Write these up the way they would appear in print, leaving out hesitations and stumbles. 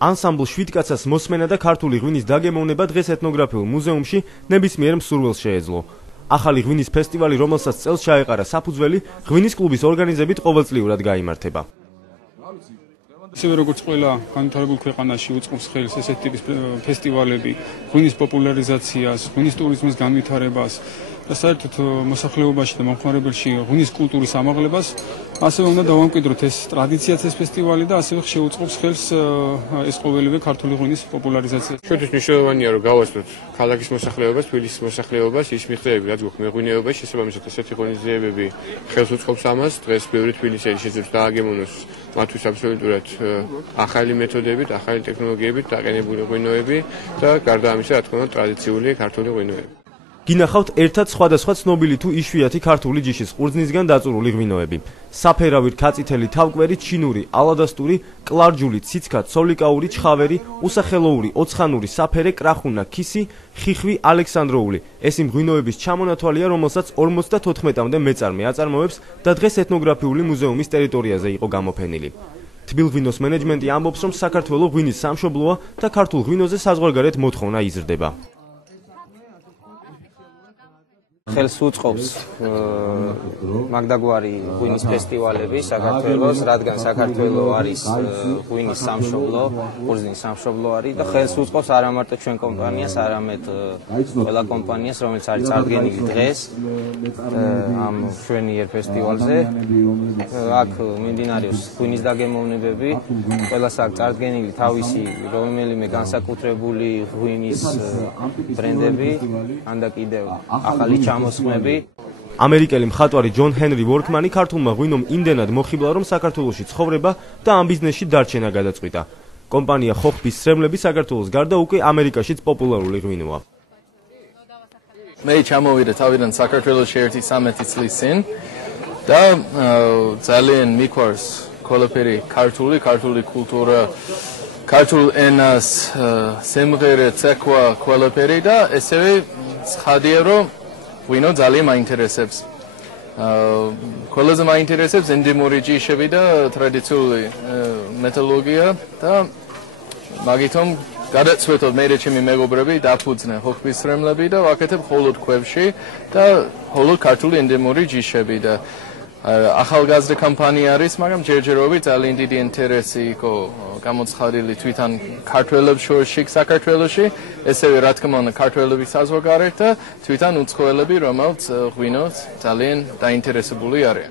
ანსამბლ შვიდკაცას მოსმენა და ქართული ღვინის დაგემოვნება დღეს ეთნოგრაფიულ მუზეუმში ნებისმიერ მსურველს შეეძლო. ახალი ღვინის ფესტივალი, რომელსაც წელს ჩაეყარა საფუძველი, ღვინის კლუბის ორგანიზებით ყოველწლიურად გაიმართება. ისევე როგორც ყველა განვითარებულ ქვეყანაში უწყობს ხელს ესეთი ტიპის ფესტივალები, ღვინის პოპულარიზაციას, ღვინის ტურიზმის განვითარებას და საერთოდ მოსახლეობაში და მომხმარებელში ღვინის კულტურის ამაღლებას, ასევე უნდა დავამკვიდროთ ეს ტრადიციაც ეს ფესტივალი და ასევე შეუწყობს ხელს ეს ყოველივე ქართული ღვინის პოპულარიზაციას. ჩვენთვის მნიშვნელოვანია რომ გავასწროთ ქალაქის მოსახლეობას, თბილისის მოსახლეობას, ის მიღწევები, რაც გვაქვს მეღვინეობაში, შესაბამისად ესეთი ღონისძიებები ხელს უწყობს ამას. დღეს ბევრი თბილისელი შეძლებს დააგემოვნოს მათთვის აბსოლუტურად ახალი მეთოდებით, ახალი ტექნოლოგიებით დაყენებული ღვინოები და გარდა ამისა, რა თქმა უნდა, ტრადიციული ქართული ღვინოები. გინახავთ ერთად სხვადასხვა ცნობილი თუ იშვიათი ქართული ჯიშის ყურძნისგან დაწურული ღვინოები. საფერავი, რქაწითელი, თავკვერი, ჩინური, ალადასტური, კლარჯული, ციცქა, ცოლიკაური, ჩხავერი, უსახელოური, ოცხანური, საფერე, კრახუნა, ქისი, ხიხვი, ალექსანდროული. ეს იმ ღვინოების ჩამონათვალია, რომელსაც 54-მდე მეწარმე აწარმოებს და დღეს ეთნოგრაფიული მუზეუმის ტერიტორიაზე იყო გამოფენილი. თბილღვინოს მენეჯმენტი ამბობს, რომ საქართველოს ღვინის სამშობლოა და ქართულ ღვინოზე საზღვარგარეთ მოთხოვნა იზრდება. ხელს უწყობს მაგდაგვარი ღვინის ფესტივალები საქართველოს, რადგან საქართველო არის ღვინის სამშობლო, ყურძნის სამშობლო არის და ხელს უწყობს არა მარტო ჩვენ კომპანიას, არამედ ყველა კომპანიას, რომელიც არის წარდგენილი დღეს ამ მშვენიერ ფესტივალზე. აქ მიმდინარეობს ღვინის დაგემოვნებები, ყველას აქვს წარდგენილი თავისი რომელიმე განსაკუთრებული ღვინის ბრენდები, ანდა კიდევ ახალი მოსმები. ამერიკელი მხატვარი ჯონ ჰენრი ვორკმანი ქართულმა ღვინომ იმდენად მოხიბლა, რომ საქართველოში ცხოვრება და ამ ბიზნესში დარჩენა გადაწყვიტა. კომპანია ხოხბის სრემლები საქართველოს გარდა უკვე ამერიკაშიც პოპულარული ღვინოა. მე ჩამოვიდა თავიდან საქართველოში ერთი 13 წლის წინ და ძალიან მიყვარს ყველაფერი ქართული კულტურა, ქართულ ენას, სიმღერა, ცეკვა, ყველაფერი და ესევე ცხადია რომ ღვინო ძალიან მაინტერესებს. ყველაზე მაინტერესებს ენდემური ჯიშები და ტრადიციული მეტალურგია და მაგითომ გადაწყვეტოთ მე და ჩემი მეგობრები დაფუძნე ხოხბის სრემლები და ვაკეთებ მხოლოდ ქვევში და მხოლოდ ქართული ენდემური ჯიშები და ახალგაზრდა კომპანია არის, მაგრამ ჯერჯერობით ძალიან დიდი ინტერესი იყო გამოცხადილი თვითონ ქართველებს შორში საქართველოში, ესევე რა თქმა უნდა ქართველების საზღვარგარეთ და თვითონ უცხოელები, რომელთაც ღვინოს ძალიან დაინტერესებული არიან.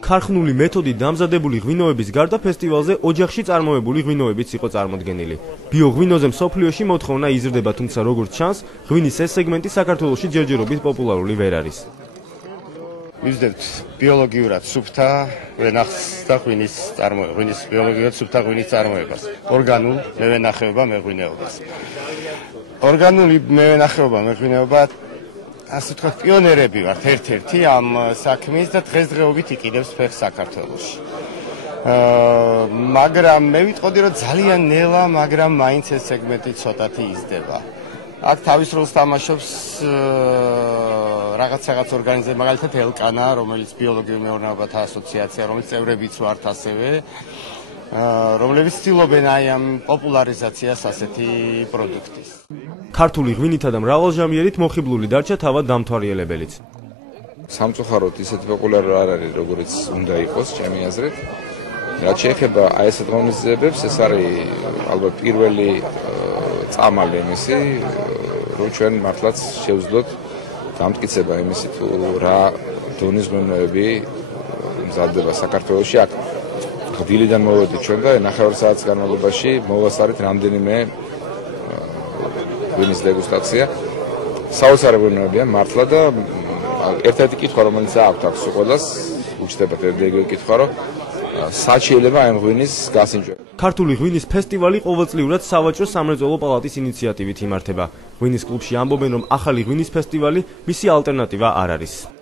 ქარხნული მეთოდით დამზადებული ღვინოების გარდა ფესტივალზე ოჯახში წარმოებული ღვინოებიც იყო წარმოდგენილი. ბიოღვინოზე მსოფლიოში მოთხოვნა იზრდება, თუმცა როგორც ჩანს, ღვინის ეს სეგმენტი საქართველოში ჯერჯერობით პოპულარული ვერ არის. ვიზრდებთ ბიოლოგიურად სუფთა ვენახს და ღვინის ბიოლოგიურად სუფთა ღვინის წარმოებას, ორგანულ მევენახეობა მეღვინეობას. ორგანული მევენახეობა მეღვინეობა, ასე ვთქვათ, პიონერები ვართ ერთ-ერთი ამ საქმის და დღესდღეობით იყიდებს ფეხს საქართველოში. მაგრამ მე ვიტყოდი, რომ ძალიან ნელა, მაგრამ მაინც ეს სეგმენტი ცოტათი იზრდება. აქ თავის როლს თამაშობს რაღაც ორგანიზაცია, მაგალითად ელკანა, რომელიც ბიოლოგიურ მეურნეობათა ასოციაცია, რომელიც წევრებიც ვართ ასევე, რომლებიც ცდილობენ აი ამ პოპულარიზაციას ასეთი პროდუქტის. ქართული ღვინითა და მრავალჟამიერით მოხიბლული დარჩა თავად დამთვალიერებელიც. სამწუხაროდ ისეთი პოპულარული არ არის, როგორც უნდა იყოს, ჩემი აზრით. რაც შეეხება აი ესეთ ღონისძიებებს, ეს არის ალბათ პირველი წამალი იმისი, რომ ჩვენ მართლაც შევძლოთ დამტკიცება იმისი თუ რა დონის ღვინოები მზადდება საქართველოში. აქ დილიდან მოვედით ჩვენ და 9 საათის განმავლობაში მოვასწარეთ რამდენიმე ღვინის დეგუსტაცია. საოცარი ღვინოებია მართლა და ერთ-ერთი კითხვა რომელიც აქვს ყველას, უჩნდებათ ერთ-ერთი კითხვა, რომ სად შეიძლება ამ ღვინის გასინჯვა. ქართული ღვინის ფესტივალი ყოველწლიურად სავაჭრო სამრეწველო პალატის ინიციატივით იმართება. ღვინის კლუბში ამბობენ, რომ ახალი ღვინის ფესტივალი მისი ალტერნატივა არ არის.